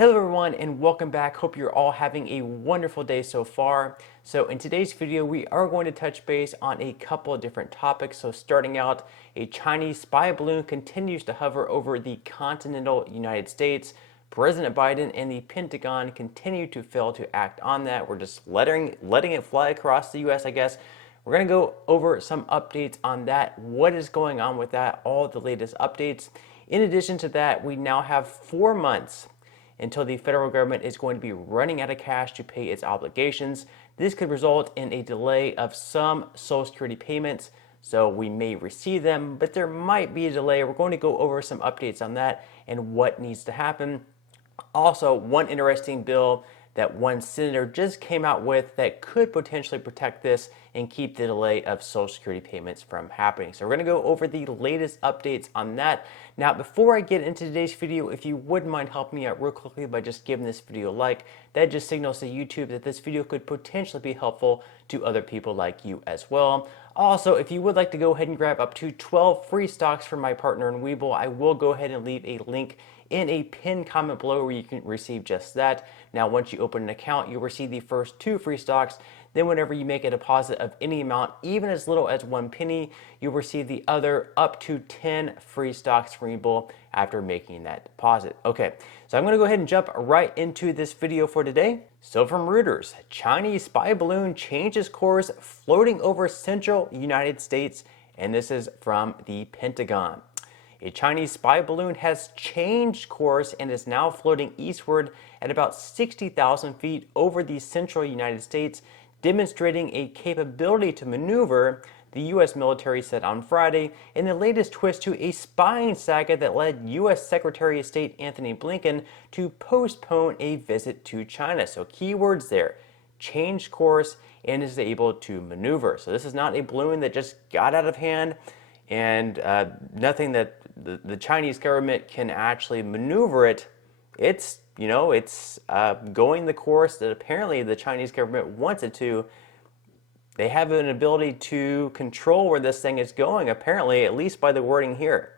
Hello everyone and welcome back. Hope you're all having a wonderful day so far. So in today's video, we are going to touch base on a couple of different topics. So starting out, a Chinese spy balloon continues to hover over the continental United States. President Biden and the Pentagon continue to fail to act on that. We're just letting it fly across the US, I guess. We're going to go over some updates on that, what is going on with that, all the latest updates. In addition to that, we now have 4 months until the federal government is going to be running out of cash to pay its obligations. This could result in a delay of some Social Security payments, so we may receive them, but there might be a delay. We're going to go over some updates on that and what needs to happen. Also, one interesting bill that one senator just came out with that could potentially protect this and keep the delay of Social Security payments from happening. So we're going to go over the latest updates on that. Now, before I get into today's video, if you wouldn't mind helping me out real quickly by just giving this video a like, that just signals to YouTube that this video could potentially be helpful to other people like you as well. Also, if you would like to go ahead and grab up to 12 free stocks from my partner in Webull, I will go ahead and leave a link in a pinned comment below where you can receive just that. Now, once you open an account, you'll receive the first 2 free stocks. Then whenever you make a deposit of any amount, even as little as 1 penny, you'll receive the other up to 10 free stocks from Webull after making that deposit. Okay, so I'm going to go ahead and jump right into this video for today. So from Reuters, Chinese spy balloon changes course floating over central United States, and this is from the Pentagon. A Chinese spy balloon has changed course and is now floating eastward at about 60,000 feet over the central United States, demonstrating a capability to maneuver, the U.S. military said on Friday, in the latest twist to a spying saga that led U.S. Secretary of State Anthony Blinken to postpone a visit to China. So keywords there, changed course and is able to maneuver. So this is not a balloon that just got out of hand and nothing that the Chinese government can actually maneuver it. It's going the course that apparently the Chinese government wants it to. They have an ability to control where this thing is going, apparently, at least by the wording here.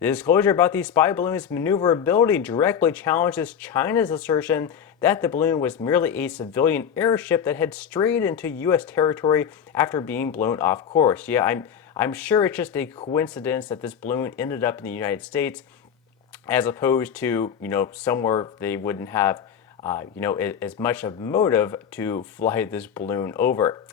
The disclosure about the spy balloon's maneuverability directly challenges China's assertion that the balloon was merely a civilian airship that had strayed into U.S. territory after being blown off course. Yeah, I'm sure it's just a coincidence that this balloon ended up in the United States as opposed to, somewhere they wouldn't have, as much of motive to fly this balloon over.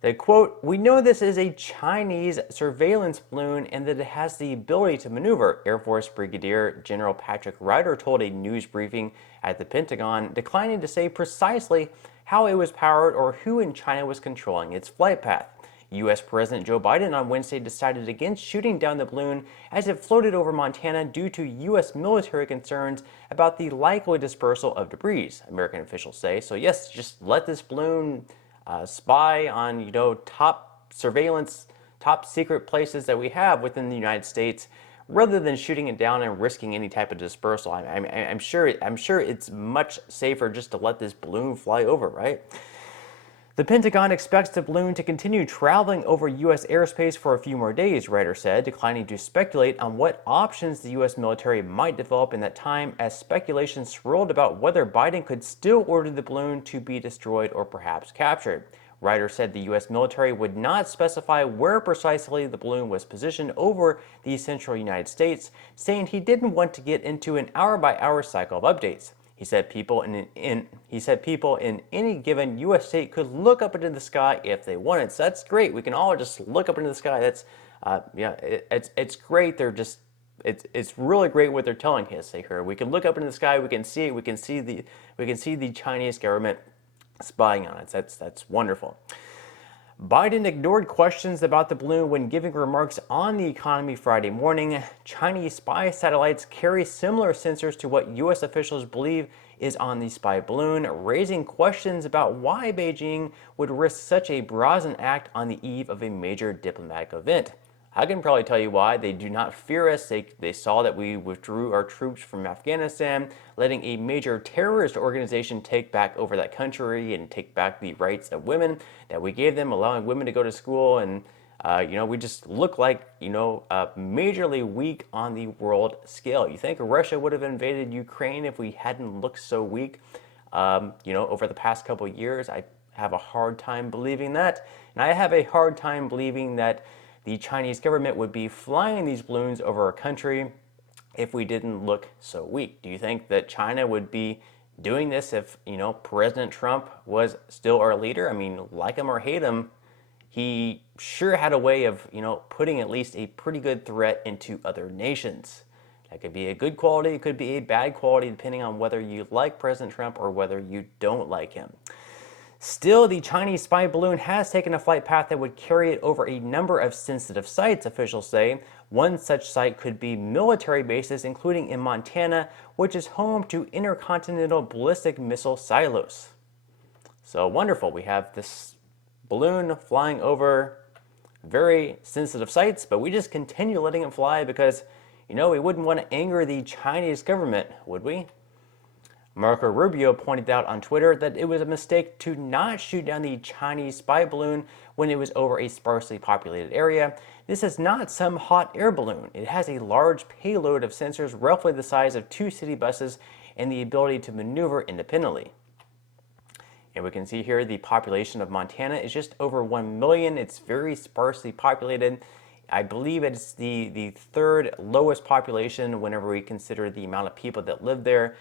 They quote, "We know this is a Chinese surveillance balloon and that it has the ability to maneuver," Air Force Brigadier General Patrick Ryder told a news briefing at the Pentagon, declining to say precisely how it was powered or who in China was controlling its flight path. U.S. President Joe Biden on Wednesday decided against shooting down the balloon as it floated over Montana due to U.S. military concerns about the likely dispersal of debris, American officials say. So yes, just let this balloon spy on, top surveillance, top secret places that we have within the United States, rather than shooting it down and risking any type of dispersal. I'm sure it's much safer just to let this balloon fly over, right? The Pentagon expects the balloon to continue traveling over U.S. airspace for a few more days, Ryder said, declining to speculate on what options the U.S. military might develop in that time as speculation swirled about whether Biden could still order the balloon to be destroyed or perhaps captured. Ryder said the U.S. military would not specify where precisely the balloon was positioned over the central United States, saying he didn't want to get into an hour-by-hour cycle of updates. He said people in any given U.S. state could look up into the sky if they wanted. So that's great. We can all just look up into the sky. That's it's great. It's really great what they're telling us here. We can look up into the sky. We can see it. We can see the Chinese government spying on us. That's wonderful. Biden ignored questions about the balloon when giving remarks on the economy Friday morning. Chinese spy satellites carry similar sensors to what U.S. officials believe is on the spy balloon, raising questions about why Beijing would risk such a brazen act on the eve of a major diplomatic event. I can probably tell you why. They do not fear us. They saw that we withdrew our troops from Afghanistan, letting a major terrorist organization take back over that country and take back the rights of women that we gave them, allowing women to go to school and We just look like, majorly weak on the world scale. You think Russia would have invaded Ukraine if we hadn't looked so weak, over the past couple of years? I have a hard time believing that. And I have a hard time believing that the Chinese government would be flying these balloons over our country if we didn't look so weak. Do you think that China would be doing this if, President Trump was still our leader? I mean, like him or hate him, he sure had a way of, putting at least a pretty good threat into other nations. That could be a good quality, it could be a bad quality, depending on whether you like President Trump or whether you don't like him. Still, the Chinese spy balloon has taken a flight path that would carry it over a number of sensitive sites, officials say. One such site could be military bases, including in Montana, which is home to intercontinental ballistic missile silos. So wonderful, we have this balloon flying over very sensitive sites, but we just continue letting it fly because, we wouldn't want to anger the Chinese government, would we? Marco Rubio pointed out on Twitter that it was a mistake to not shoot down the Chinese spy balloon when it was over a sparsely populated area. This is not some hot air balloon. It has a large payload of sensors roughly the size of 2 city buses and the ability to maneuver independently. And we can see here the population of Montana is just over 1 million. It's very sparsely populated. I believe it's the third lowest population whenever we consider the amount of people that live there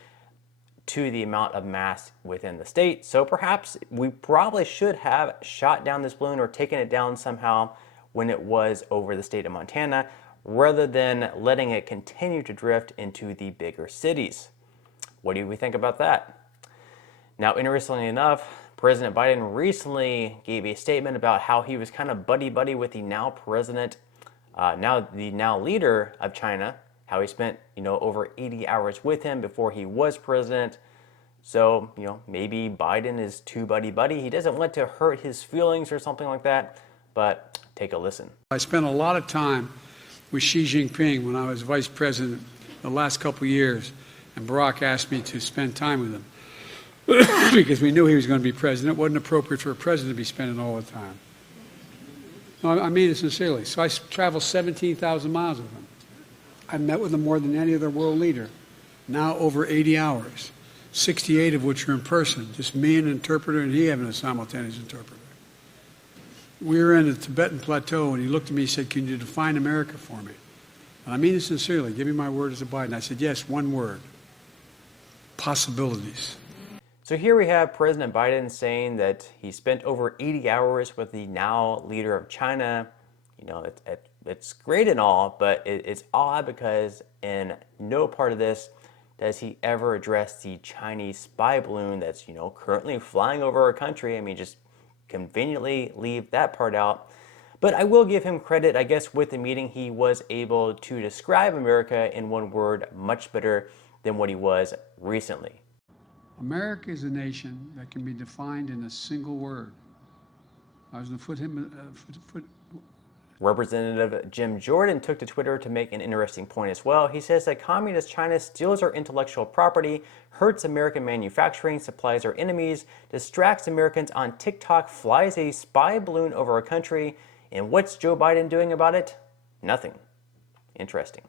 to the amount of mass within the state. So perhaps we probably should have shot down this balloon or taken it down somehow when it was over the state of Montana, rather than letting it continue to drift into the bigger cities. What do we think about that? Now, interestingly enough, President Biden recently gave a statement about how he was kind of buddy-buddy with the now president, now leader of China, how he spent, over 80 hours with him before he was president. So, maybe Biden is too buddy-buddy. He doesn't want to hurt his feelings or something like that, but take a listen. I spent a lot of time with Xi Jinping when I was vice president the last couple of years, and Barack asked me to spend time with him because we knew he was going to be president. It wasn't appropriate for a president to be spending all the time. No, I mean it sincerely. So I traveled 17,000 miles with him. I met with him more than any other world leader, now over 80 hours, 68 of which are in person, just me and an interpreter and he having a simultaneous interpreter. We were in the Tibetan Plateau and he looked at me and said, "Can you define America for me?" And I mean it sincerely. Give me my word as a Biden. I said, "Yes, one word. Possibilities." So here we have President Biden saying that he spent over 80 hours with the now leader of China. It's great and all, but it's odd because in no part of this does he ever address the Chinese spy balloon that's, currently flying over our country. I mean, just conveniently leave that part out. But I will give him credit, I guess, with the meeting, he was able to describe America in one word much better than what he was recently. America is a nation that can be defined in a single word. I was going to put Representative Jim Jordan took to Twitter to make an interesting point as well. He says that communist China steals our intellectual property, hurts American manufacturing, supplies our enemies, distracts Americans on TikTok, flies a spy balloon over our country, and what's Joe Biden doing about it? Nothing. Interesting.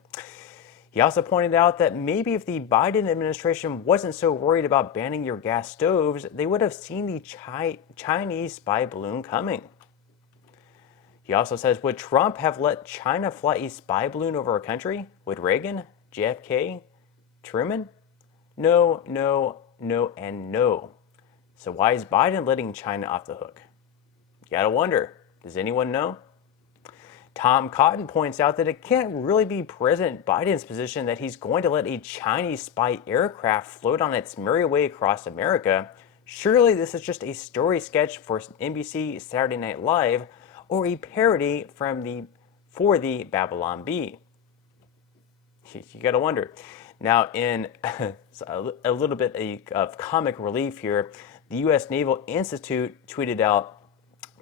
He also pointed out that maybe if the Biden administration wasn't so worried about banning your gas stoves, they would have seen the Chinese spy balloon coming. He also says, would Trump have let China fly a spy balloon over our country? Would Reagan, JFK, Truman? No, no, no, and no. So why is Biden letting China off the hook? You gotta wonder, does anyone know? Tom Cotton points out that it can't really be President Biden's position that he's going to let a Chinese spy aircraft float on its merry way across America. Surely this is just a story sketch for NBC Saturday Night Live, or a parody for the Babylon Bee. You gotta wonder. Now, in a little bit of comic relief here, the U.S. Naval Institute tweeted out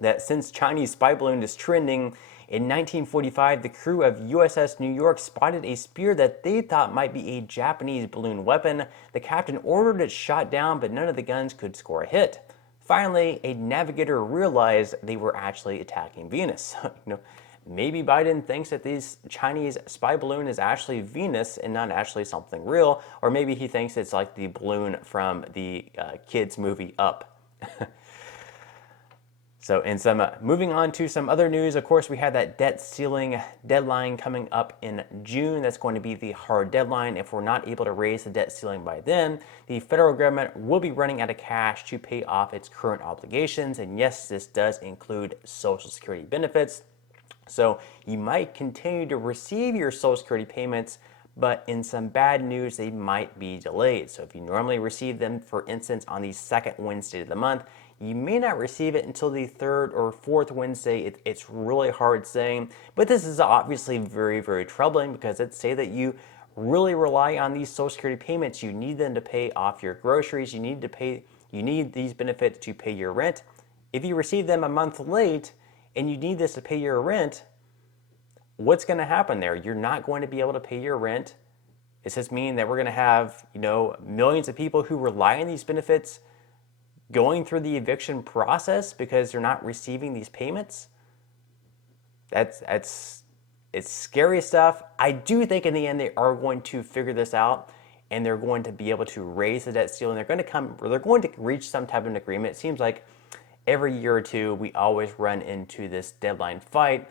that since Chinese spy balloon is trending, in 1945, the crew of USS New York spotted a spear that they thought might be a Japanese balloon weapon. The captain ordered it shot down, but none of the guns could score a hit. Finally, a navigator realized they were actually attacking Venus. maybe Biden thinks that this Chinese spy balloon is actually Venus and not actually something real, or maybe he thinks it's like the balloon from the kids movie Up. So moving on to some other news, of course, we had that debt ceiling deadline coming up in June. That's going to be the hard deadline. If we're not able to raise the debt ceiling by then, the federal government will be running out of cash to pay off its current obligations. And yes, this does include Social Security benefits. So you might continue to receive your Social Security payments, but in some bad news, they might be delayed. So if you normally receive them, for instance, on the second Wednesday of the month, you may not receive it until the third or fourth Wednesday. It's really hard saying, but this is obviously very, very troubling because let's say that you really rely on these Social Security payments. You need them to pay off your groceries. You need these benefits to pay your rent. If you receive them a month late and you need this to pay your rent, what's going to happen there? You're not going to be able to pay your rent. Does this mean that we're going to have, millions of people who rely on these benefits going through the eviction process because they're not receiving these payments? It's scary stuff. I do think in the end they are going to figure this out and they're going to be able to raise the debt ceiling. They're going to reach some type of an agreement. It seems like every year or two we always run into this deadline fight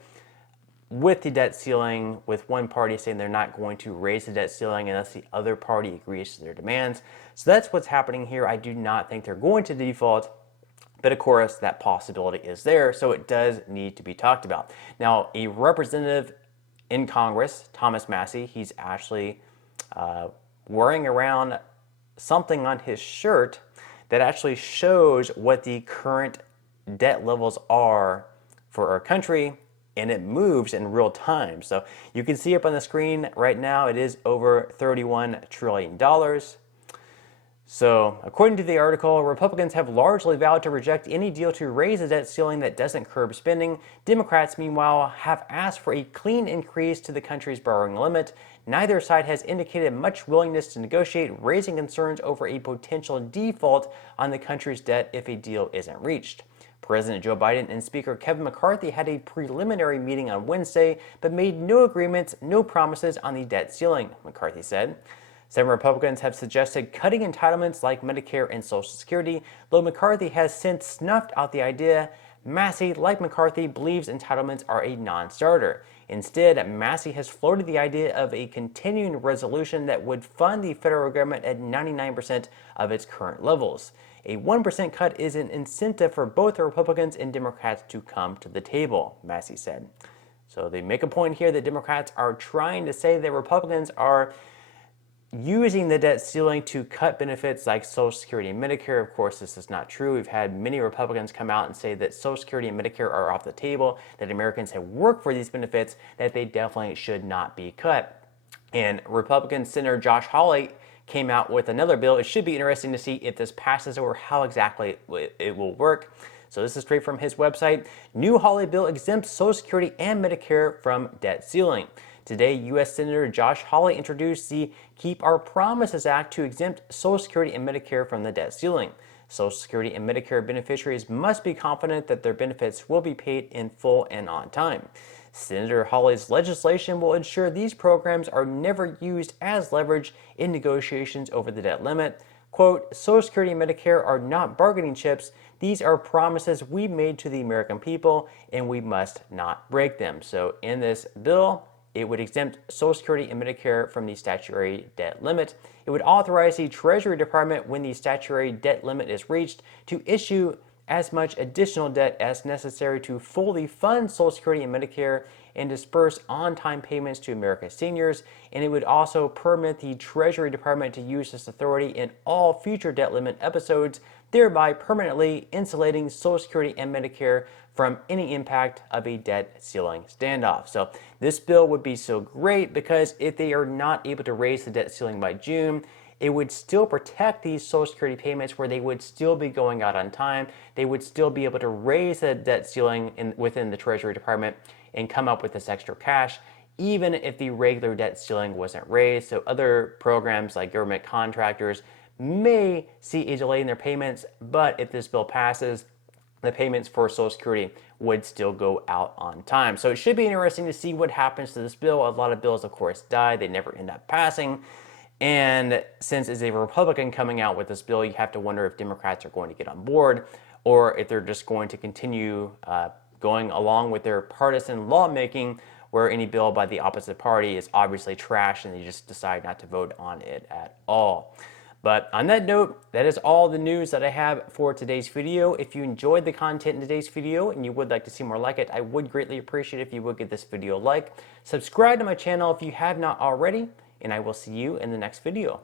with the debt ceiling, with one party saying they're not going to raise the debt ceiling unless the other party agrees to their demands. So that's what's happening here. I do not think they're going to default, but of course that possibility is there, so it does need to be talked about. Now, a representative in Congress, Thomas Massie, he's actually wearing around something on his shirt that actually shows what the current debt levels are for our country, and it moves in real time. So you can see up on the screen right now, it is over $31 trillion. So according to the article, Republicans have largely vowed to reject any deal to raise the debt ceiling that doesn't curb spending. Democrats, meanwhile, have asked for a clean increase to the country's borrowing limit. Neither side has indicated much willingness to negotiate, raising concerns over a potential default on the country's debt if a deal isn't reached. President Joe Biden and Speaker Kevin McCarthy had a preliminary meeting on Wednesday, but made no agreements, no promises on the debt ceiling, McCarthy said. Some Republicans have suggested cutting entitlements like Medicare and Social Security, though McCarthy has since snuffed out the idea. Massie, like McCarthy, believes entitlements are a non-starter. Instead, Massie has floated the idea of a continuing resolution that would fund the federal government at 99% of its current levels. A 1% cut is an incentive for both the Republicans and Democrats to come to the table, Massie said. So they make a point here that Democrats are trying to say that Republicans are using the debt ceiling to cut benefits like Social Security and Medicare. Of course, this is not true. We've had many Republicans come out and say that Social Security and Medicare are off the table, that Americans have worked for these benefits, that they definitely should not be cut. And Republican Senator Josh Hawley came out with another bill. It should be interesting to see if this passes or how exactly it will work. So this is straight from his website. New Hawley bill exempts Social Security and Medicare from debt ceiling. Today, U.S. Senator Josh Hawley introduced the Keep Our Promises Act to exempt Social Security and Medicare from the debt ceiling. Social Security and Medicare beneficiaries must be confident that their benefits will be paid in full and on time. Senator Hawley's legislation will ensure these programs are never used as leverage in negotiations over the debt limit. Quote, Social Security and Medicare are not bargaining chips. These are promises we made to the American people, and we must not break them. So in this bill, it would exempt Social Security and Medicare from the statutory debt limit. It would authorize the Treasury Department, when the statutory debt limit is reached, to issue as much additional debt as necessary to fully fund Social Security and Medicare and disperse on-time payments to America's seniors. And it would also permit the Treasury Department to use this authority in all future debt limit episodes, thereby permanently insulating Social Security and Medicare from any impact of a debt ceiling standoff. So this bill would be so great because if they are not able to raise the debt ceiling by June, it would still protect these Social Security payments where they would still be going out on time. They would still be able to raise the debt ceiling within the Treasury Department and come up with this extra cash, even if the regular debt ceiling wasn't raised. So other programs like government contractors may see a delay in their payments, but if this bill passes, the payments for Social Security would still go out on time. So it should be interesting to see what happens to this bill. A lot of bills, of course, die. They never end up passing. And since it's a Republican coming out with this bill, you have to wonder if Democrats are going to get on board or if they're just going to continue going along with their partisan lawmaking, where any bill by the opposite party is obviously trash and they just decide not to vote on it at all. But on that note, that is all the news that I have for today's video. If you enjoyed the content in today's video and you would like to see more like it, I would greatly appreciate it if you would give this video a like. Subscribe to my channel if you have not already, and I will see you in the next video.